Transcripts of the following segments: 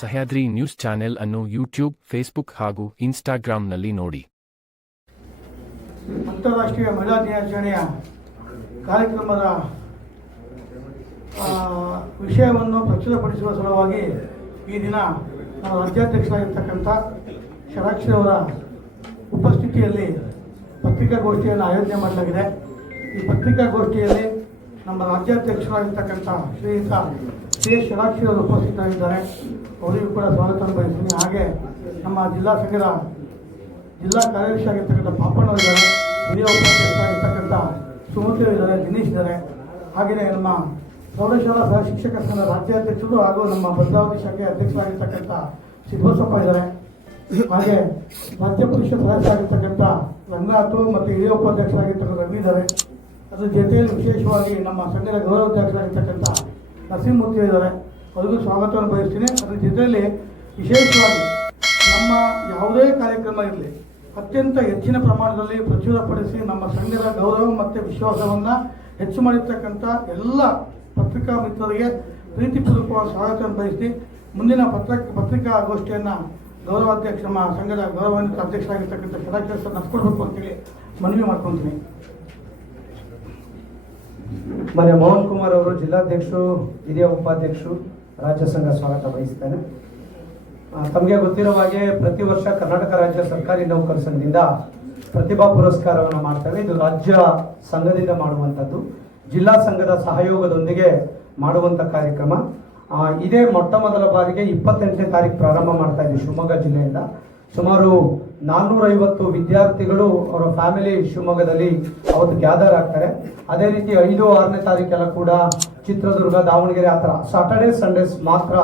Sahyadri news channel ಅನ್ನು YouTube, Facebook ಹಾಗೂ ಇನ್ಸ್ಟಾಗ್ರಾಂನಲ್ಲಿ ನೋಡಿ. ಅಂತಾರಾಷ್ಟ್ರೀಯ ಮಹಿಳಾ ದಿನಾಚರಣೆಯ ಕಾರ್ಯಕ್ರಮದ ವಿಷಯವನ್ನು ಪ್ರಚುರಪಡಿಸುವ ಸಲುವಾಗಿ ಈ ದಿನ ನಮ್ಮ ರಾಜ್ಯಾಧ್ಯಕ್ಷರಾಗಿರ್ತಕ್ಕಂಥ ಷಡಾಕ್ಷರಿ ಅವರ ಉಪಸ್ಥಿತಿಯಲ್ಲಿ ಪತ್ರಿಕಾಗೋಷ್ಠಿಯನ್ನು ಆಯೋಜನೆ ಮಾಡಲಾಗಿದೆ. ಈ ಪತ್ರಿಕಾಗೋಷ್ಠಿಯಲ್ಲಿ ನಮ್ಮ ರಾಜ್ಯಾಧ್ಯಕ್ಷರಾಗಿರ್ತಕ್ಕಂಥ ಶ್ರೀಯುತ ಸಿ ಎಸ್ ಷಡಾಕ್ಷರಿ ಅವರು ಉಪಸ್ಥಿತರಾಗಿದ್ದಾರೆ. ಅವರಿಗೂ ಕೂಡ ಸ್ವಾಗತ ಬಯಸ್ತೀನಿ. ಹಾಗೆ ನಮ್ಮ ಜಿಲ್ಲಾ ಸಂಘದ ಜಿಲ್ಲಾ ಕಾರ್ಯದರ್ಶಿ ಆಗಿರ್ತಕ್ಕಂಥ ಪಾಪಣ್ಣವರಿದ್ದಾರೆ, ಹಿರಿಯ ಉಪಾಧ್ಯಕ್ಷರಾಗಿರ್ತಕ್ಕಂಥ ಸುಮತಿ ಇದ್ದಾರೆ, ದಿನೇಶ್ ಇದ್ದಾರೆ. ಹಾಗೆಯೇ ನಮ್ಮ ಪ್ರೌಢಶಾಲಾ ಸಹ ಶಿಕ್ಷಕ ಸಂಘದ ರಾಜ್ಯಾಧ್ಯಕ್ಷರು ಹಾಗೂ ನಮ್ಮ ಭದ್ರಾವತಿ ಶಾಖೆಯ ಅಧ್ಯಕ್ಷರಾಗಿರ್ತಕ್ಕಂಥ ಸಿದ್ದಬಸಪ್ಪ ಇದ್ದಾರೆ. ಹಾಗೆ ರಾಜ್ಯ ಪರಿಷತ್ ಸದಸ್ಯರಾಗಿರ್ತಕ್ಕಂಥ ರಂಗನಾಥ್ ಮತ್ತು ಹಿರಿಯ ಉಪಾಧ್ಯಕ್ಷರಾಗಿರ್ತಕ್ಕಂಥ ರವಿ ಇದ್ದಾರೆ. ಅದ್ರ ಜೊತೆಯಲ್ಲಿ ವಿಶೇಷವಾಗಿ ನಮ್ಮ ಸಂಘದ ಗೌರವಾಧ್ಯಕ್ಷರಾಗಿರ್ತಕ್ಕಂಥ ನರಸಿಂಹಮೂರ್ತಿ ಇದ್ದಾರೆ. ಅವರಿಗೂ ಸ್ವಾಗತವನ್ನು ಬಯಸ್ತೀನಿ. ಅದ್ರ ಜೊತೆಯಲ್ಲಿ ವಿಶೇಷವಾಗಿ ನಮ್ಮ ಯಾವುದೇ ಕಾರ್ಯಕ್ರಮ ಇರಲಿ ಅತ್ಯಂತ ಹೆಚ್ಚಿನ ಪ್ರಮಾಣದಲ್ಲಿ ಪ್ರಚುರಪಡಿಸಿ ನಮ್ಮ ಸಂಘದ ಗೌರವ ಮತ್ತು ವಿಶ್ವಾಸವನ್ನು ಹೆಚ್ಚು ಮಾಡಿರ್ತಕ್ಕಂಥ ಎಲ್ಲ ಪತ್ರಿಕಾ ಮಿತ್ರರಿಗೆ ಪ್ರೀತಿಪೂರ್ವಕವಾದ ಸ್ವಾಗತವನ್ನು ಬಯಸಿ ಮುಂದಿನ ಪತ್ರಿಕಾಗೋಷ್ಠಿಯನ್ನು ಗೌರವಾಧ್ಯಕ್ಷ ನಮ್ಮ ಸಂಘದ ಗೌರವಾನ್ವಿತ ಅಧ್ಯಕ್ಷರಾಗಿರ್ತಕ್ಕಂಥ ಷಡಾಕ್ಷರಿ ಸರ್ ನಡೆಸ್ಕೊಡ್ಬೇಕು ಅಂತೇಳಿ ಮನವಿ ಮಾಡ್ಕೊತೀನಿ. ಮನೆ ಮೋಹನ್ ಕುಮಾರ್ ಅವರು ಜಿಲ್ಲಾಧ್ಯಕ್ಷರು, ಹಿರಿಯ ಉಪಾಧ್ಯಕ್ಷರು, ರಾಜ್ಯ ಸಂಘ ಸ್ವಾಗತ ಬಯಸ್ತೇನೆ. ತಮಗೆ ಗೊತ್ತಿರುವ ಹಾಗೆ ಪ್ರತಿ ವರ್ಷ ಕರ್ನಾಟಕ ರಾಜ್ಯ ಸರ್ಕಾರಿ ನೌಕರ ಸಂಘದಿಂದ ಪ್ರತಿಭಾ ಪುರಸ್ಕಾರವನ್ನು ಮಾಡ್ತೇವೆ. ಇದು ರಾಜ್ಯ ಸಂಘದಿಂದ ಮಾಡುವಂಥದ್ದು, ಜಿಲ್ಲಾ ಸಂಘದ ಸಹಯೋಗದೊಂದಿಗೆ ಮಾಡುವಂಥ ಕಾರ್ಯಕ್ರಮ. ಇದೇ ಮೊಟ್ಟ ಮೊದಲ ಬಾರಿಗೆ 28ನೇ ತಾರೀಕು ಪ್ರಾರಂಭ ಮಾಡ್ತಾ ಇದ್ದೀವಿ. ಶಿವಮೊಗ್ಗ ಜಿಲ್ಲೆಯಿಂದ ಸುಮಾರು 450 ವಿದ್ಯಾರ್ಥಿಗಳು ಅವರ ಫ್ಯಾಮಿಲಿ ಶಿವಮೊಗ್ಗದಲ್ಲಿ ಅವತ್ತು ಗ್ಯಾದರ್ ಆಗ್ತಾರೆ. ಅದೇ ರೀತಿ 5, 6ನೇ ತಾರೀಕೆಲ್ಲ ಕೂಡ ಚಿತ್ರದುರ್ಗ, ದಾವಣಗೆರೆ ಆ ಥರ ಸಾಟರ್ಡೇ ಸಂಡೇಸ್ ಮಾತ್ರ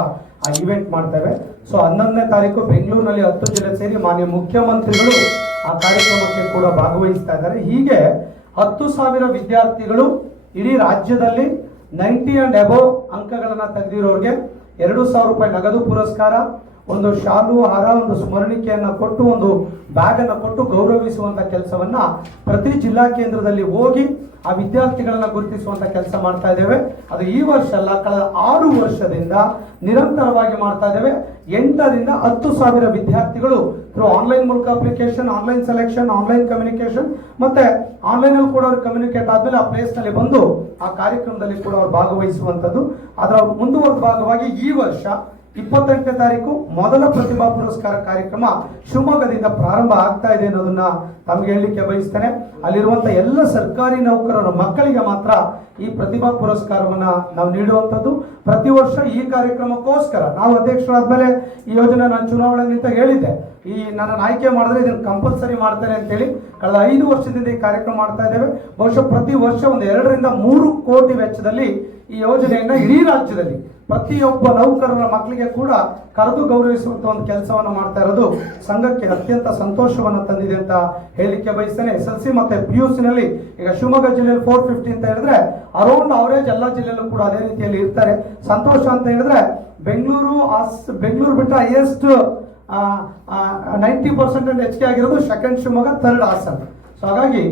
ಆ ಇವೆಂಟ್ ಮಾಡ್ತೇವೆ. ಸೊ 11ನೇ ತಾರೀಕು ಬೆಂಗಳೂರಿನಲ್ಲಿ 10 ಜಿಲ್ಲೆ ಸೇರಿ ಮಾನ್ಯ ಮುಖ್ಯಮಂತ್ರಿಗಳು ಆ ಕಾರ್ಯಕ್ರಮಕ್ಕೆ ಕೂಡ ಭಾಗವಹಿಸ್ತಾ ಇದ್ದಾರೆ. ಹೀಗೆ 10,000 ವಿದ್ಯಾರ್ಥಿಗಳು ಇಡೀ ರಾಜ್ಯದಲ್ಲಿ 90 and above ಅಂಕಗಳನ್ನು ತೆಗೆದಿರೋರಿಗೆ 2,000 ರೂಪಾಯಿ ನಗದು ಪುರಸ್ಕಾರ, ಒಂದು ಶಾಲು, ಹಾರ, ಒಂದು ಸ್ಮರಣಿಕೆಯನ್ನು ಕೊಟ್ಟು, ಒಂದು ಬ್ಯಾಗ್ ಅನ್ನು ಕೊಟ್ಟು ಗೌರವಿಸುವಂತ ಕೆಲಸವನ್ನ ಪ್ರತಿ ಜಿಲ್ಲಾ ಕೇಂದ್ರದಲ್ಲಿ ಹೋಗಿ ಆ ವಿದ್ಯಾರ್ಥಿಗಳನ್ನ ಗುರುತಿಸುವಂತ ಕೆಲಸ ಮಾಡ್ತಾ ಇದ್ದೇವೆ. ಅದು ಈ ವರ್ಷ ಅಲ್ಲ, ಕಳೆದ 6 ವರ್ಷದಿಂದ ನಿರಂತರವಾಗಿ ಮಾಡ್ತಾ ಇದ್ದೇವೆ. 8ರಿಂದ 10,000 ವಿದ್ಯಾರ್ಥಿಗಳು ಥ್ರೂ ಆನ್ಲೈನ್ ಮೂಲಕ application, online selection, online communication ಮತ್ತೆ ಆನ್ಲೈನ್ ಅಲ್ಲಿ ಕೂಡ ಅವರು ಕಮ್ಯುನಿಕೇಟ್ ಆದ್ಮೇಲೆ ಆ ಪ್ಲೇಸ್ ನಲ್ಲಿ ಬಂದು ಆ ಕಾರ್ಯಕ್ರಮದಲ್ಲಿ ಕೂಡ ಅವರು ಭಾಗವಹಿಸುವಂತದ್ದು. ಅದರ ಮುಂದುವರೆದ ಭಾಗವಾಗಿ ಈ ವರ್ಷ 28ನೇ ತಾರೀಕು ಮೊದಲ ಪ್ರತಿಭಾ ಪುರಸ್ಕಾರ ಕಾರ್ಯಕ್ರಮ ಶಿವಮೊಗ್ಗದಿಂದ ಪ್ರಾರಂಭ ಆಗ್ತಾ ಇದೆ ಅನ್ನೋದನ್ನ ತಮಗೆ ಹೇಳಲಿಕ್ಕೆ ಬಯಸ್ತೇನೆ. ಅಲ್ಲಿರುವಂತಹ ಎಲ್ಲ ಸರ್ಕಾರಿ ನೌಕರರ ಮಕ್ಕಳಿಗೆ ಮಾತ್ರ ಈ ಪ್ರತಿಭಾ ಪುರಸ್ಕಾರವನ್ನ ನಾವು ನೀಡುವಂಥದ್ದು. ಪ್ರತಿ ವರ್ಷ ಈ ಕಾರ್ಯಕ್ರಮಕ್ಕೋಸ್ಕರ ನಾವು ಅಧ್ಯಕ್ಷರಾದ್ಮೇಲೆ ಈ ಯೋಜನೆ ನಾನು ಚುನಾವಣೆ ನಿಂತ ಹೇಳಿದ್ದೆ, ಈ ನನ್ನ ಆಯ್ಕೆ ಮಾಡಿದ್ರೆ ಇದನ್ನು ಕಂಪಲ್ಸರಿ ಮಾಡ್ತೇನೆ ಅಂತೇಳಿ. ಕಳೆದ 5 ವರ್ಷದಿಂದ ಈ ಕಾರ್ಯಕ್ರಮ ಮಾಡ್ತಾ ಇದ್ದೇವೆ. ಬಹುಶಃ ಪ್ರತಿ ವರ್ಷ ಒಂದು 2ರಿಂದ 3 ಕೋಟಿ ವೆಚ್ಚದಲ್ಲಿ ಈ ಯೋಜನೆಯನ್ನ ಇಡೀ ರಾಜ್ಯದಲ್ಲಿ ಪ್ರತಿಯೊಬ್ಬ ನೌಕರರ ಮಕ್ಕಳಿಗೆ ಕೂಡ ಕರೆದು ಗೌರವಿಸುವಂತ ಒಂದು ಕೆಲಸವನ್ನು ಮಾಡ್ತಾ ಇರೋದು ಸಂಘಕ್ಕೆ ಅತ್ಯಂತ ಸಂತೋಷವನ್ನು ತಂದಿದೆ ಅಂತ ಹೇಳಲಿಕ್ಕೆ ಬಯಸ್ತೇನೆ. SSLC ಮತ್ತೆ PUC ನಲ್ಲಿ ಈಗ ಶಿವಮೊಗ್ಗ ಜಿಲ್ಲೆಯಲ್ಲಿ 450 ಅಂತ ಹೇಳಿದ್ರೆ ಅರೌಂಡ್ ಅವರೇಜ್ ಎಲ್ಲ ಜಿಲ್ಲೆಯಲ್ಲೂ ಕೂಡ ಅದೇ ರೀತಿಯಲ್ಲಿ ಇರ್ತಾರೆ. ಸಂತೋಷ ಅಂತ ಹೇಳಿದ್ರೆ ಬೆಂಗಳೂರು ಬಿಟ್ಟ ಹೈಯೆಸ್ಟ್ 90% ಹೆಚ್ಚಿಗೆ ಆಗಿರೋದು second Shivamogga, third Hassan. So ಹಾಗಾಗಿ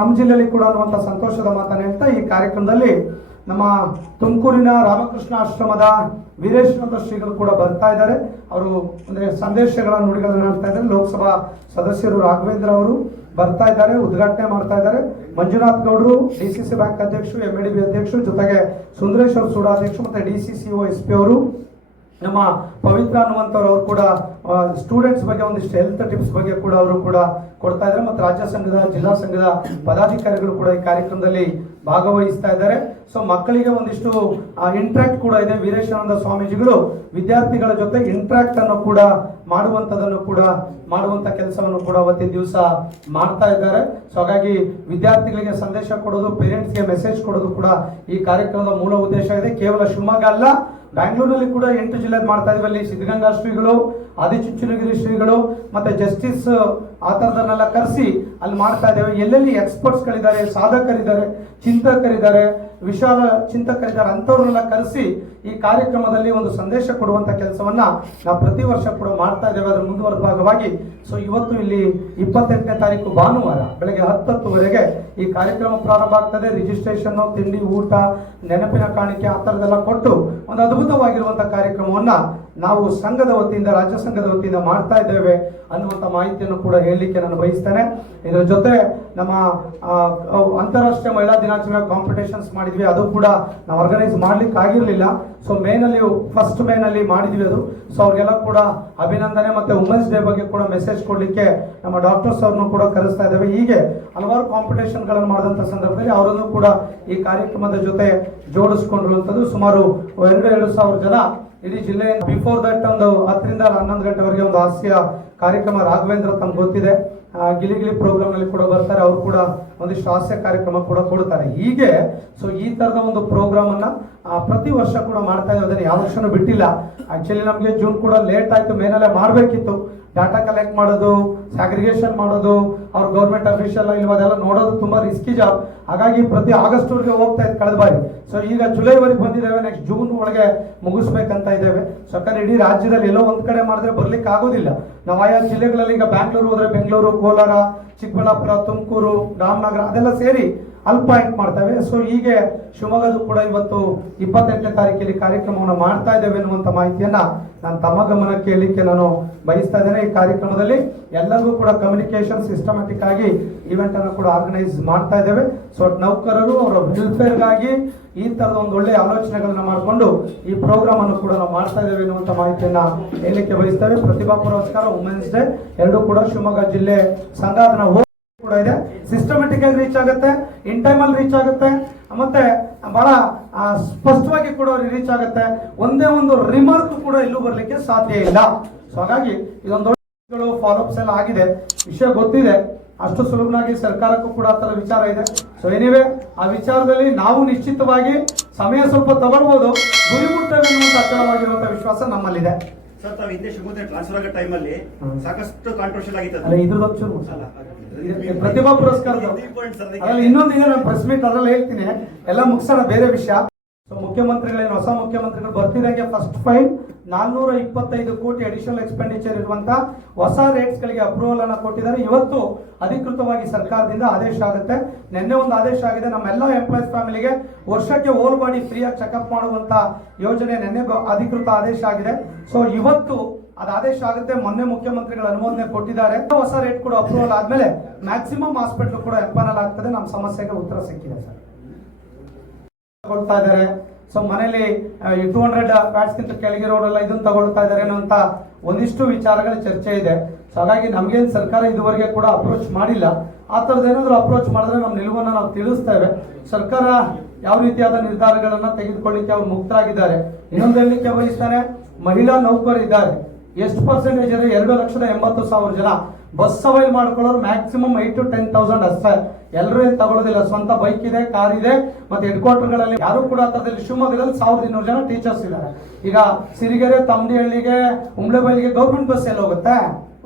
ನಮ್ಮ ಜಿಲ್ಲೆಯಲ್ಲಿ ಕೂಡ ಅನ್ನುವಂಥ ಸಂತೋಷದ ಮಾತನ್ನು ಹೇಳ್ತಾ ಈ ಕಾರ್ಯಕ್ರಮದಲ್ಲಿ ನಮ್ಮ ತುಮಕೂರಿನ ರಾಮಕೃಷ್ಣ ಆಶ್ರಮದ ವೀರೇಶ್ವರ ಶ್ರೀಗಳು ಕೂಡ ಬರ್ತಾ ಇದ್ದಾರೆ. ಅವರು ಅಂದ್ರೆ ಸಂದೇಶಗಳ ನುಡಿಗಳನ್ನು ಮಾಡ್ತಾ ಇದ್ದಾರೆ. ಲೋಕಸಭಾ ಸದಸ್ಯರು ರಾಘವೇಂದ್ರ ಅವರು ಬರ್ತಾ ಇದ್ದಾರೆ, ಉದ್ಘಾಟನೆ ಮಾಡ್ತಾ ಇದ್ದಾರೆ. ಮಂಜುನಾಥ್ ಗೌಡರು DCC ಬ್ಯಾಂಕ್ ಅಧ್ಯಕ್ಷರು, MADB ಅಧ್ಯಕ್ಷರು, ಜೊತೆಗೆ ಸುಂದರೇಶ್ವರ್ ಸೂಡಾ ಅಧ್ಯಕ್ಷರು, ಮತ್ತೆ DCCO SP ಅವರು, ನಮ್ಮ ಪವಿತ್ರ ಅನ್ನುವಂಥವ್ರು ಅವರು ಕೂಡ ಸ್ಟೂಡೆಂಟ್ಸ್ ಬಗ್ಗೆ ಒಂದಿಷ್ಟು ಹೆಲ್ತ್ ಟಿಪ್ಸ್ ಬಗ್ಗೆ ಕೂಡ ಅವರು ಕೂಡ ಕೊಡ್ತಾ ಇದ್ದಾರೆ. ಮತ್ತು ರಾಜ್ಯ ಸಂಘದ, ಜಿಲ್ಲಾ ಸಂಘದ ಪದಾಧಿಕಾರಿಗಳು ಕೂಡ ಈ ಕಾರ್ಯಕ್ರಮದಲ್ಲಿ ಭಾಗವಹಿಸ್ತಾ ಇದ್ದಾರೆ. ಸೊ ಮಕ್ಕಳಿಗೆ ಒಂದಿಷ್ಟು ಇಂಟ್ರಾಕ್ಟ್ ಕೂಡ ಇದೆ. ವೀರೇಶಾನಂದ ಸ್ವಾಮೀಜಿಗಳು ವಿದ್ಯಾರ್ಥಿಗಳ ಜೊತೆ ಇಂಟ್ರಾಕ್ಟ್ ಅನ್ನು ಕೂಡ ಮಾಡುವಂತ ಕೆಲಸವನ್ನು ಕೂಡ ಅವತ್ತಿನ ದಿವಸ ಮಾಡ್ತಾ ಇದ್ದಾರೆ. ಸೊ ಹಾಗಾಗಿ ವಿದ್ಯಾರ್ಥಿಗಳಿಗೆ ಸಂದೇಶ ಕೊಡೋದು, ಪೇರೆಂಟ್ಸ್ಗೆ ಮೆಸೇಜ್ ಕೊಡೋದು ಕೂಡ ಈ ಕಾರ್ಯಕ್ರಮದ ಮೂಲ ಉದ್ದೇಶ ಇದೆ. ಕೇವಲ ಶಿವಮೊಗ್ಗ ಅಲ್ಲ, ಬ್ಯಾಂಗ್ಳೂರಿನಲ್ಲಿ ಕೂಡ 8 ಜಿಲ್ಲೆ ಮಾಡ್ತಾ ಇದ್ವಿ. ಅಲ್ಲಿ ಸಿದ್ಧಗಂಗಾ ಶ್ರೀಗಳು, ಆದಿಚುಂಚನಗಿರಿ ಶ್ರೀಗಳು ಮತ್ತೆ ಜಸ್ಟಿಸ್ ಆ ಥರದನ್ನೆಲ್ಲ ಕರೆಸಿ ಅಲ್ಲಿ ಮಾಡ್ತಾ ಇದ್ದೇವೆ. ಎಲ್ಲೆಲ್ಲಿ ಎಕ್ಸ್ಪರ್ಟ್ಸ್ಗಳಿದ್ದಾರೆ, ಸಾಧಕರಿದ್ದಾರೆ, ಚಿಂತಕರಿದ್ದಾರೆ, ವಿಶಾಲ ಚಿಂತಕರಿದ್ದಾರೆ, ಅಂಥವ್ರನ್ನೆಲ್ಲ ಕರೆಸಿ ಈ ಕಾರ್ಯಕ್ರಮದಲ್ಲಿ ಒಂದು ಸಂದೇಶ ಕೊಡುವಂತ ಕೆಲಸವನ್ನ ನಾವು ಪ್ರತಿ ವರ್ಷ ಕೂಡ ಮಾಡ್ತಾ ಇದ್ದೇವೆ. ಅದರ ಮುಂದುವರೆದ ಭಾಗವಾಗಿ ಸೊ ಇವತ್ತು ಇಲ್ಲಿ 28ನೇ ತಾರೀಕು ಭಾನುವಾರ ಬೆಳಗ್ಗೆ 10:10ವರೆಗೆ ಈ ಕಾರ್ಯಕ್ರಮ ಪ್ರಾರಂಭ ಆಗ್ತದೆ. ರಿಜಿಸ್ಟ್ರೇಷನ್, ತಿಂಡಿ, ಊಟ, ನೆನಪಿನ ಕಾಣಿಕೆ ಆ ಥರದೆಲ್ಲ ಕೊಟ್ಟು ಒಂದು ಅದ್ಭುತವಾಗಿರುವಂತಹ ಕಾರ್ಯಕ್ರಮವನ್ನ ನಾವು ಸಂಘದ ವತಿಯಿಂದ, ರಾಜ್ಯ ಸಂಘದ ವತಿಯಿಂದ ಮಾಡ್ತಾ ಇದ್ದೇವೆ ಅನ್ನುವಂಥ ಮಾಹಿತಿಯನ್ನು ಕೂಡ ಹೇಳಲಿಕ್ಕೆ ನಾನು ಬಯಸ್ತೇನೆ. ಇದರ ಜೊತೆ ನಮ್ಮ ಅಂತಾರಾಷ್ಟ್ರೀಯ ಮಹಿಳಾ ದಿನಾಚರಣೆ ಕಾಂಪಿಟೇಷನ್ಸ್ ಮಾಡಿದ್ವಿ, ಅದು ಕೂಡ ನಾವು ಆರ್ಗನೈಸ್ ಮಾಡ್ಲಿಕ್ಕೆ ಆಗಿರಲಿಲ್ಲ. ಸೊ ಮೇನಲ್ಲಿ ಫಸ್ಟ್ ಮೇನಲ್ಲಿ ಮಾಡಿದ್ವಿ ಅದು. ಸೊ ಅವ್ರಿಗೆಲ್ಲ ಕೂಡ ಅಭಿನಂದನೆ. ಮತ್ತೆ ವುಮೆನ್ಸ್ ಡೇ ಬಗ್ಗೆ ಕೂಡ ಮೆಸೇಜ್ ಕೊಡ್ಲಿಕ್ಕೆ ನಮ್ಮ ಡಾಕ್ಟರ್ಸ್ ಅವ್ರನ್ನು ಕೂಡ ಕರೆಸ್ತಾ ಇದ್ದೇವೆ. ಹೀಗೆ ಹಲವಾರು ಕಾಂಪಿಟೇಷನ್ಗಳನ್ನು ಮಾಡಿದಂಥ ಸಂದರ್ಭದಲ್ಲಿ ಅವರನ್ನು ಕೂಡ ಈ ಕಾರ್ಯಕ್ರಮದ ಜೊತೆ ಜೋಡಿಸ್ಕೊಂಡಿರುವಂಥದ್ದು. ಸುಮಾರು 2,000 ಜನ ಇಡೀ ಜಿಲ್ಲೆ. ಬಿಫೋರ್ ದಟ್ ಒಂದು 10 ರಿಂದ 11 ಗಂಟೆವರೆಗೆ ಒಂದು ಹಾಸ್ಯ ಕಾರ್ಯಕ್ರಮ, ರಾಘವೇಂದ್ರ ತಮ್ಗೆ ಗೊತ್ತಿದೆ, ಗಿಲಿ ಪ್ರೋಗ್ರಾಮ್ ನಲ್ಲಿ ಕೂಡ ಬರ್ತಾರೆ. ಅವರು ಕೂಡ ಒಂದಿಷ್ಟು ಹಾಸ್ಯ ಕಾರ್ಯಕ್ರಮ ಕೂಡ ಕೊಡ್ತಾರೆ. ಹೀಗೆ ಸೊ ಈ ತರದ ಒಂದು ಪ್ರೋಗ್ರಾಮ್ ಅನ್ನ ಪ್ರತಿ ವರ್ಷ ಕೂಡ ಮಾಡ್ತಾ ಇದ್ದೇವೆ. ಅದನ್ನ ಯಾವ ವರ್ಷನೂ ಬಿಟ್ಟಿಲ್ಲ. ಆಕ್ಚುಲಿ ನಮಗೆ ಜೂನ್ ಕೂಡ ಲೇಟ್ ಆಯ್ತು, ಮೇನಲ್ಲೇ ಮಾಡಬೇಕಿತ್ತು. ಡಾಟಾ ಕಲೆಕ್ಟ್ ಮಾಡೋದು, ಸ್ಯಾಗ್ರಿಗೇಷನ್ ಮಾಡೋದು, ಅವ್ರ ಗೌರ್ಮೆಂಟ್ ಅಫಿಷಿಯಲ್ ಇಲ್ವಾ ಅದೆಲ್ಲ ನೋಡೋದು ತುಂಬಾ ರಿಸ್ಕಿ ಜಾಬ್. ಹಾಗಾಗಿ ಪ್ರತಿ ಆಗಸ್ಟ್ ವರೆಗೆ ಹೋಗ್ತಾ ಇತ್ತು ಕಳೆದ ಬಾರಿ. ಸೊ ಈಗ ಜುಲೈವರೆಗೆ ಬಂದಿದ್ದೇವೆ, ನೆಕ್ಸ್ಟ್ ಜೂನ್ ಒಳಗೆ ಮುಗಿಸ್ಬೇಕಂತ ಇದ್ದೇವೆ. ಸೊ ಯಾಕಂದ್ರೆ ಇಡೀ ರಾಜ್ಯದಲ್ಲಿ ಎಲ್ಲೋ ಒಂದ್ ಕಡೆ ಮಾಡಿದ್ರೆ ಬರ್ಲಿಕ್ಕೆ ಆಗೋದಿಲ್ಲ. ನಾವು ಆಯಾ ಜಿಲ್ಲೆಗಳಲ್ಲಿ ಈಗ ಬ್ಯಾಂಗ್ಳೂರು ಹೋದ್ರೆ ಬೆಂಗಳೂರು, ಕೋಲಾರ, ಚಿಕ್ಕಬಳ್ಳಾಪುರ, ತುಮಕೂರು, ರಾಮನಗರ ಅದೆಲ್ಲ ಸೇರಿ ಅಲ್ಲಿ ಪಾಯಿಂಟ್ ಮಾಡ್ತೇವೆ. ಸೊ ಹೀಗೆ ಶಿವಮೊಗ್ಗದ ಕೂಡ ಇವತ್ತು 28ನೇ ತಾರೀಕಲ್ಲಿ ಕಾರ್ಯಕ್ರಮವನ್ನು ಮಾಡ್ತಾ ಇದ್ದೇವೆ ಅನ್ನುವಂಥ ಮಾಹಿತಿಯನ್ನ ನಾನು ತಮ್ಮ ಗಮನಕ್ಕೆ ಹೇಳಲಿಕ್ಕೆ ನಾನು ಬಯಸ್ತಾ ಇದ್ದೇನೆ. ಈ ಕಾರ್ಯಕ್ರಮದಲ್ಲಿ ಎಲ್ಲರಿಗೂ ಕೂಡ ಕಮ್ಯುನಿಕೇಶನ್ ಸಿಸ್ಟಮ್ಯಾಟಿಕ್ ಆಗಿ ಇವೆಂಟ್ ಅನ್ನು ಕೂಡ ಆರ್ಗನೈಸ್ ಮಾಡ್ತಾ ಇದ್ದೇವೆ. ಸೊ ನೌಕರರು ಅವರ ವೆಲ್ಫೇರ್ಗಾಗಿ ಈ ತರದ ಒಂದು ಒಳ್ಳೆಯ ಆಲೋಚನೆಗಳನ್ನ ಮಾಡಿಕೊಂಡು ಈ ಪ್ರೋಗ್ರಾಮ್ ಅನ್ನು ಕೂಡ ನಾವು ಮಾಡ್ತಾ ಇದ್ದೇವೆ ಎನ್ನುವಂತ ಮಾಹಿತಿಯನ್ನ ಹೇಳಲಿಕ್ಕೆ ಬಯಸ್ತೇವೆ. ಪ್ರತಿಭಾ ಪುರಸ್ಕಾರ, ವುಮೆನ್ಸ್ ಡೇ ಎರಡೂ ಕೂಡ ಶಿವಮೊಗ್ಗ ಜಿಲ್ಲೆ ಸಂಘಾದನ ಕೂಡ ಇದೆ. ಸಿಸ್ಟಮೆಟಿಕ್ ಆಗಿ ರೀಚ್ ಆಗುತ್ತೆ, ಇನ್ ಟೈಮ್ ಅಲ್ಲಿ ರೀಚ್ ಆಗುತ್ತೆ, ಮತ್ತೆ ಬಹಳ ಸ್ಪಷ್ಟವಾಗಿ ಕೂಡ ರೀಚ್ ಆಗುತ್ತೆ. ಒಂದೇ ಒಂದು ರಿಮಾರ್ಕ್ ಕೂಡ ಎಲ್ಲೂ ಬರ್ಲಿಕ್ಕೆ ಸಾಧ್ಯ ಇಲ್ಲ. ಸೊ ಹಾಗಾಗಿ ಇದೊಂದು ಫಾಲೋಅಪ್ಸ್ ಎಲ್ಲ ಆಗಿದೆ, ವಿಷಯ ಗೊತ್ತಿದೆ. ಅಷ್ಟು ಸುಲಭವಾಗಿ ಸರ್ಕಾರಕ್ಕೂ ಕೂಡ ಆತರ ವಿಚಾರ ಇದೆ. ಸೊ ಎನಿವೆ ಆ ವಿಚಾರದಲ್ಲಿ ನಾವು ನಿಶ್ಚಿತವಾಗಿ ಸಮಯ ಸ್ವಲ್ಪ ತಗೊಳ್ಬಹುದು, ಗುರಿ ಮುಟ್ಟಬೇಕು ಅನ್ನುವಂತ ಅಚಲವಾಗಿರುವಂತಹ ವಿಶ್ವಾಸ ನಮ್ಮಲ್ಲಿದೆ. ಸರ್, ತಾವು ಹಿಂದೆ ಶಿವಮೊಗ್ಗ ಟ್ರಾನ್ಸ್ಫರ್ ಆಗೋ ಟೈಮಲ್ಲಿ ಸಾಕಷ್ಟು ಕಾಂಟ್ರವರ್ಷಿಯಲ್ ಆಗಿತ್ತು. ಪ್ರತಿಭಾ ಪುರಸ್ಕಾರದ ಇನ್ನೊಂದು ಇದೆ, ನಾನು ಪ್ರೆಸ್ ಮೀಟ್ ಅದ್ರಲ್ಲಿ ಹೇಳ್ತೀನಿ, ಎಲ್ಲ ಮುಗಿಸೋಣ, ಬೇರೆ ವಿಷಯ. ಸೊ ಮುಖ್ಯಮಂತ್ರಿಗಳೇನು ಹೊಸ ಮುಖ್ಯಮಂತ್ರಿಗಳು ಬರ್ತಿದಂಗೆ ಫಸ್ಟ್ ಫೈಲ್ 425 ಕೋಟಿ ಅಡಿಷನಲ್ ಎಕ್ಸ್ಪೆಂಡಿಚರ್ ಇರುವಂತ ಹೊಸ ರೇಟ್ಸ್ ಗಳಿಗೆ ಅಪ್ರೂವಲ್ ಅನ್ನ ಕೊಟ್ಟಿದ್ದಾರೆ. ಇವತ್ತು ಅಧಿಕೃತವಾಗಿ ಸರ್ಕಾರದಿಂದ ಆದೇಶ ಆಗುತ್ತೆ. ನಿನ್ನೆ ಒಂದು ಆದೇಶ ಆಗಿದೆ. ನಮ್ಮೆಲ್ಲ ಎಂಪ್ಲಾಯೀಸ್ ಫ್ಯಾಮಿಲಿಗೆ ವರ್ಷಕ್ಕೆ ಹೋಲ್ ಬಾಡಿ ಫ್ರೀ ಆಗಿ ಚೆಕ್ಅಪ್ ಮಾಡುವಂತ ಯೋಜನೆ ನಿನ್ನೆ ಅಧಿಕೃತ ಆದೇಶ ಆಗಿದೆ. ಸೊ ಇವತ್ತು ಅದು ಆದೇಶ ಆಗುತ್ತೆ. ಮೊನ್ನೆ ಮುಖ್ಯಮಂತ್ರಿಗಳ ಅನುಮೋದನೆ ಕೊಟ್ಟಿದ್ದಾರೆ. ಹೊಸ ರೇಟ್ ಕೂಡ ಅಪ್ರೂವಲ್ ಆದ್ಮೇಲೆ ಮ್ಯಾಕ್ಸಿಮಮ್ ಹಾಸ್ಪಿಟಲ್ ಕೂಡ ಎಂಪಾನಲ್ ಆಗ್ತದೆ. ನಮ್ಮ ಸಮಸ್ಯೆಗೆ ಉತ್ತರ ಸಿಕ್ಕಿದೆ ಸರ್. ತಗೊಳ್ತಾ ಇದ್ದಾರೆ. ಸೊ ಮನೇಲಿ 200 ವ್ಯಾಟ್ಸ್ ಗಿಂತ ಕೆಳಗಿರೋರೆಲ್ಲ ಇದನ್ನ ತಗೊಳ್ತಾ ಇದ್ದಾರೆ ಅನ್ನುವಂತ ಒಂದಿಷ್ಟು ವಿಚಾರಗಳ ಚರ್ಚೆ ಇದೆ. ಸೊ ಹಾಗಾಗಿ ನಮ್ಗೇನು ಸರ್ಕಾರ ಇದುವರೆಗೆ ಕೂಡ ಅಪ್ರೋಚ್ ಮಾಡಿಲ್ಲ. ಆ ತರದ ಏನಾದ್ರು ಅಪ್ರೋಚ್ ಮಾಡಿದ್ರೆ ನಮ್ಮ ನಿಲುವನ್ನು ನಾವು ತಿಳಿಸ್ತೇವೆ. ಸರ್ಕಾರ ಯಾವ ರೀತಿಯಾದ ನಿರ್ಧಾರಗಳನ್ನ ತೆಗೆದುಕೊಳ್ಳಿಕ್ಕೆ ಅವ್ರು ಮುಕ್ತರಾಗಿದ್ದಾರೆ. ಇನ್ನೊಂದು ಹೇಳಲಿಕ್ಕೆ ಬಯಸ್ತಾನೆ, ಮಹಿಳಾ ನೌಕರರು ಇದ್ದಾರೆ. ಎಷ್ಟು ಪರ್ಸೆಂಟೇಜ್ ಇದೆ? 2,80,000 ಜನ. ಬಸ್ ಸವಾರಿ ಮಾಡ್ಕೊಳ್ಳೋರು ಮ್ಯಾಕ್ಸಿಮಮ್ 8,000 to 10,000 ಅಷ್ಟೇ. ಎಲ್ಲರೂ ಏನ್ ತಗೊಳ್ಳೋದಿಲ್ಲ. ಸ್ವಂತ ಬೈಕ್ ಇದೆ, ಕಾರ್ ಇದೆ. ಮತ್ತೆ ಹೆಡ್ ಕ್ವಾರ್ಟರ್ಗಳಲ್ಲಿ ಯಾರು ಕೂಡ ಶಿವಮೊಗ್ಗದಲ್ಲಿ 1,200 ಜನ ಟೀಚರ್ಸ್ ಇದ್ದಾರೆ. ಈಗ ಸಿರಿಗೆರೆ, ತಮ್ಮನಹಳ್ಳಿಗೆ, ಉಮ್ಳೆಬೈಲಿಗೆ ಗೌರ್ಮೆಂಟ್ ಬಸ್ ಎಲ್ಲ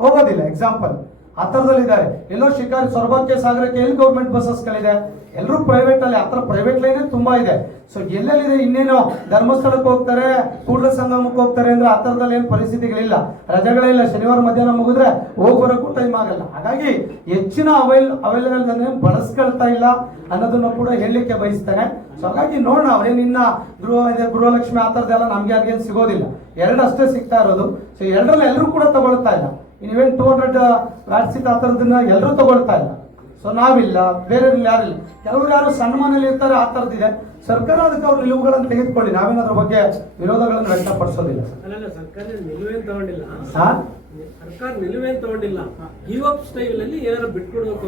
ಹೋಗೋದಿಲ್ಲ. ಎಕ್ಸಾಂಪಲ್ ಆ ತರದಲ್ಲಿ ಇದ್ದಾರೆ. ಎಲ್ಲೋ ಶಿಕಾರಿ, ಸೊರಬಕ್ಕೆ, ಸಾಗರಕ್ಕೆ ಎಲ್ಲಿ ಗೌರ್ಮೆಂಟ್ ಬಸ್ಸಸ್ಗಳಿದೆ? ಎಲ್ಲರೂ ಪ್ರೈವೇಟ್ ಅಲ್ಲಿ. ಆತರ ಪ್ರೈವೇಟ್ ಲೈನ್ ತುಂಬಾ ಇದೆ. ಸೊ ಎಲ್ಲೆಲ್ಲಿದೆ? ಇನ್ನೇನು ಧರ್ಮಸ್ಥಳಕ್ಕೆ ಹೋಗ್ತಾರೆ, ಕೂಡಲ ಸಂಗಮಕ್ಕೆ ಹೋಗ್ತಾರೆ ಅಂದ್ರೆ ಆ ತರದಲ್ಲಿ ಏನು ಪರಿಸ್ಥಿತಿಗಳಿಲ್ಲ, ರಜೆಗಳಿಲ್ಲ. ಶನಿವಾರ ಮಧ್ಯಾಹ್ನ ಮುಗಿದ್ರೆ ಹೋಗಿ ಬರೋಕ್ಕೂ ಟೈಮ್ ಆಗಲ್ಲ. ಹಾಗಾಗಿ ಹೆಚ್ಚಿನ ಅವೈಲೇಬಲ್ ಬಳಸ್ಕೊಳ್ತಾ ಇಲ್ಲ ಅನ್ನೋದನ್ನು ಕೂಡ ಹೇಳಲಿಕ್ಕೆ ಬಯಸ್ತೇನೆ. ಸೊ ಹಾಗಾಗಿ ನೋಡೋಣ, ಅವ್ರೇನಿನ್ನ ಗೃಹಲಕ್ಷ್ಮಿ ಆ ತರದೆಲ್ಲ ನಮ್ಗೆ ಯಾರಿಗೇನು ಸಿಗೋದಿಲ್ಲ. 2 ಅಷ್ಟೇ ಸಿಗ್ತಾ ಇರೋದು. ಸೊ 2ರಲ್ಲಿ ಎಲ್ಲರೂ ಕೂಡ ತಗೊಳ್ತಾ ಇಲ್ಲ. ಇನ್ನೇನು 200 ವ್ಯಾಟ್ಸ್ ಆ ತರದನ್ನ ಎಲ್ಲರೂ ತಗೊಳ್ತಾ ಇಲ್ಲ. ಸೊ ನಾವಿಲ್ಲ, ಬೇರೆ ಯಾರಿಲ್ಲ. ಕೆಲವರು ಯಾರು ಸಣ್ಣ ಮನೇಲಿ ಇರ್ತಾರೆ, ಆ ತರದಿದೆ. ಸರ್ಕಾರ ಅದಕ್ಕೆ ಅವ್ರ ನಿಲುವುಗಳನ್ನು ತೆಗೆದುಕೊಳ್ಳಿ. ನಾವೇನಾದ್ರ ಬಗ್ಗೆ ವಿರೋಧಗಳನ್ನು ವ್ಯಕ್ತಪಡಿಸೋದಿಲ್ಲ. ಸರ್ಕಾರ ನಿಲುವೇನ್ ತಗೊಂಡಿಲ್ಲ. ಸರ್ಕಾರ ನಿಲುವೇನ್ ತಗೊಂಡಿಲ್ಲ. ಗಿವ್ ಅಪ್ ಸ್ಟೈಲ್ ಅಲ್ಲಿ ಏನಾದ್ರು ಬಿಟ್ಕೊಡ್ಬೇಕು.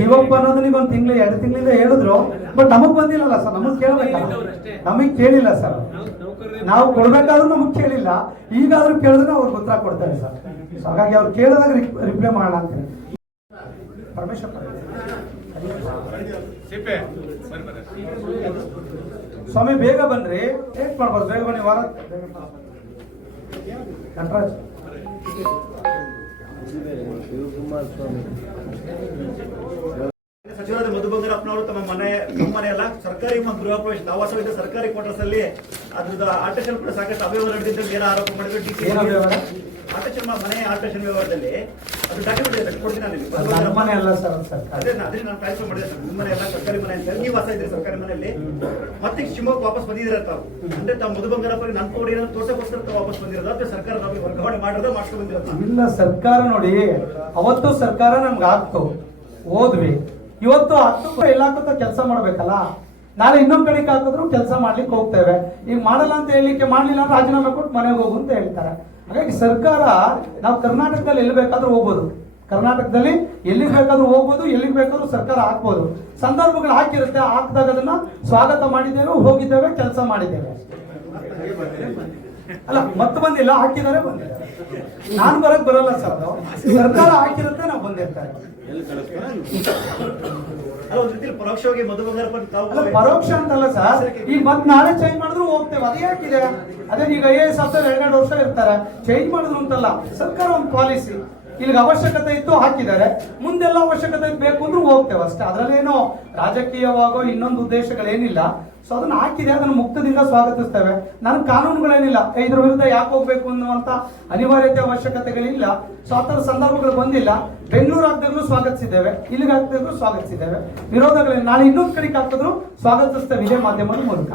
ಗಿವ್ ಅಪ್ ಅನ್ನೋದು ಈಗ 1 ತಿಂಗಳು 2 ತಿಂಗಳಿಂದ ಹೇಳಿದ್ರು. ಬಟ್ ನಮಗ್ ಬಂದಿಲ್ಲಲ್ಲ ಸರ್. ನಮಗ್ ಕೇಳಬೇಕಲ್ಲ. ನಮಗ್ ಕೇಳಿಲ್ಲ ಸರ್. ನಾವು ಕೊಡ್ಬೇಕಾದ್ರೂ ನಮಗ್ ಕೇಳಿಲ್ಲ. ಈಗಾದ್ರೂ ಕೇಳಿದ್ರೆ ಅವ್ರಿಗೆ ಉತ್ತರ ಕೊಡ್ತಾರೆ ಸರ್. ಹಾಗಾಗಿ ಅವ್ರು ಕೇಳಿದಾಗ ರಿಪ್ಲೈ ಮಾಡೋಣ ಅಂತೀನಿ. ಪರಮೇಶ್ವರ್ ಸ್ವಾಮಿ ಬೇಗ ಬನ್ರಿ, ಲೇಟ್ ಮಾಡ್ಬಾರ್ದು. ಬೇಗ ಬನ್ನಿ. ವಾರ ಕಂಟ್ರಾಜ್ ಸಚಿವರಾದ ಮಧು ಬಂಗಾರಪ್ಪನವರು ತಮ್ಮ ಮನೆ ಎಲ್ಲ ಸರ್ಕಾರಿ ಗೃಹ ಪ್ರವೇಶ ಆವಾಸವಿದ್ದ ಸರ್ಕಾರಿ ಕ್ವಾರ್ಟರ್ಸ್ ಅಲ್ಲಿ ಅದ್ರದ್ದು ಆಲ್ಟ್ರೇಷನ್ ಕೂಡ ಸಾಕಷ್ಟು ಅವ್ಯವಹಾರ ನಡೆದಿದ್ದ ಆರೋಪ ಮಾಡಿದ್ರು. ಆಲ್ಟ್ರೇಷನ್ ಮನೆ ಆಲ್ಟ್ರೇಷನ್ ವ್ಯವಹಾರದಲ್ಲಿ ಅದು ಡಾಕ್ಯುಮೆಂಟ್ ಇದೆ ಕೊಡ್ತೀನಿ ನಾನು ನಿಮ್ಗೆ. ಅದು ನನ್ನ ಮನೆ ಅಲ್ಲ ಸರ್, ಅದು ಸರ್ಕಾರ. ಅದೇ ನಾನು ಟ್ರಾನ್ಸ್ಫರ್ ಮಾಡಿದೆ ಸರ್. ನಿಮ್ಮ ಮನೆ ಎಲ್ಲ ಸರ್ಕಾರಿ ಮನೆ ಅಂತ ನೀವು ವಾಸ ಇದ್ರಿ ಸರ್ಕಾರಿ ಮನೆಯಲ್ಲಿ, ಮತ್ತೆ ಶಿವಮೊಗ್ಗ ವಾಪಸ್ ಬಂದಿದ್ದೀರ ತಾವು. ಅಂದ್ರೆ ತಾವು ಮಧು ಬಂಗಾರಪ್ಪರಿಗೆ ನನ್ನ ಕೋಡಿ ತೋರ್ಸಕ್ಕೋಸ್ಕರ ತಾವು ವಾಪಸ್ ಬಂದಿರೋದು, ಅಥವಾ ಸರ್ಕಾರ ನಮಗೆ ವರ್ಗಾವಣೆ ಮಾಡಿರೋದು ಮಾಡ್ಕೊಂಡು ಬಂದಿರೋದು? ಇಲ್ಲ, ಸರ್ಕಾರ ನೋಡಿ, ಅವತ್ತು ಸರ್ಕಾರ ನಮ್ಗೆ ಆಗ್ತು, ಹೋದ್ವಿ. ಇವತ್ತು ಹತ್ತು ಎಲ್ಲಾಕತ್ತ ಕೆಲಸ ಮಾಡ್ಬೇಕಲ್ಲ. ನಾಳೆ ಇನ್ನೊಂದ್ ಕಡೆಗೆ ಹಾಕಿದ್ರು ಕೆಲಸ ಮಾಡ್ಲಿಕ್ಕೆ ಹೋಗ್ತೇವೆ. ಈಗ ಮಾಡಲ್ಲ ಅಂತ ಹೇಳಲಿಕ್ಕೆ, ಮಾಡ್ಲಿಲ್ಲ ಅಂದ್ರೆ ರಾಜೀನಾಮೆ ಕೊಟ್ಟು ಮನೆಗೆ ಹೋಗು ಅಂತ ಹೇಳ್ತಾರೆ. ಹಾಗಾಗಿ ಸರ್ಕಾರ, ನಾವು ಕರ್ನಾಟಕದಲ್ಲಿ ಎಲ್ಲಿ ಬೇಕಾದ್ರೂ ಹೋಗ್ಬೋದು, ಕರ್ನಾಟಕದಲ್ಲಿ ಎಲ್ಲಿಗೆ ಬೇಕಾದ್ರೂ ಹೋಗ್ಬೋದು, ಎಲ್ಲಿಗೆ ಬೇಕಾದ್ರೂ ಸರ್ಕಾರ ಹಾಕ್ಬೋದು. ಸಂದರ್ಭಗಳು ಹಾಕಿರುತ್ತೆ, ಹಾಕಿದಾಗ ಅದನ್ನ ಸ್ವಾಗತ ಮಾಡಿದ್ದೇವೆ, ಹೋಗಿದ್ದೇವೆ, ಕೆಲಸ ಮಾಡಿದ್ದೇವೆ. ಅಲ್ಲ, ಮತ್ತೆ ಬಂದಿಲ್ಲ, ಹಾಕಿದರೆ ಬಂದಿದ್ದಾರೆ. ನಾನು ಬರಕ್ ಬರಲ್ಲ ಸರ್, ಅದು ಸರ್ಕಾರ ಹಾಕಿರುತ್ತೆ, ನಾವು ಬಂದಿರ್ತಾರೆ. ಅಲ್ಲ, ಒಂದ್ ರೀತಿ ಪರೋಕ್ಷವಾಗಿ ಮಧು ಬಂಗಾರಪ್ಪ ತಾವು ಅಲ್ಲ, ಪರೋಕ್ಷ ಅಂತಲ್ಲ ಸರ್. ಈಗ ಮತ್ತೆ ನಾಳೆ ಚೇಂಜ್ ಮಾಡಿದ್ರು ಹೋಗ್ತೇವೆ, ಅದೇ ಯಾಕಿದೆ? ಅದೇ ಈಗ IAS ಆಫೀಸರ್ 2 ವರ್ಷ ಇರ್ತಾರೆ, ಚೇಂಜ್ ಮಾಡಿದ್ರು ಅಂತಲ್ಲ. ಸರ್ಕಾರ ಒಂದು ಪಾಲಿಸಿ, ಇಲ್ಲಿಗೆ ಅವಶ್ಯಕತೆ ಇತ್ತು ಹಾಕಿದ್ದಾರೆ, ಮುಂದೆಲ್ಲ ಅವಶ್ಯಕತೆ ಬೇಕು ಅಂದ್ರೆ ಹೋಗ್ತೇವೆ ಅಷ್ಟೇ. ಅದರಲ್ಲೇನೋ ರಾಜಕೀಯವಾಗೋ ಇನ್ನೊಂದು ಉದ್ದೇಶಗಳೇನಿಲ್ಲ. ಸೊ ಅದನ್ನ ಹಾಕಿದೆ, ಅದನ್ನು ಮುಕ್ತದಿಂದ ಸ್ವಾಗತಿಸ್ತೇವೆ. ನನಗೆ ಕಾನೂನುಗಳೇನಿಲ್ಲ, ಇದ್ರ ವಿರುದ್ಧ ಯಾಕೆ ಹೋಗ್ಬೇಕು ಅನ್ನುವಂತ ಅನಿವಾರ್ಯತೆ ಅವಶ್ಯಕತೆಗಳಿಲ್ಲ. ಸೊ ಆ ಥರ ಸಂದರ್ಭಗಳು ಬಂದಿಲ್ಲ. ಬೆಂಗಳೂರು ಹಾಕಿದಾಗಲೂ ಸ್ವಾಗತಿಸಿದ್ದೇವೆ, ಇಲ್ಲಿಗೆ ಹಾಕಿದಾಗಲೂ ಸ್ವಾಗತಿಸಿದ್ದೇವೆ. ವಿರೋಧಗಳೇನು, ನಾಳೆ ಇನ್ನೊಂದು ಕಡೆಗೆ ಹಾಕಿದ್ರು ಸ್ವಾಗತಿಸ್ತೇವೆ ಇದೇ ಮಾಧ್ಯಮದ ಮೂಲಕ.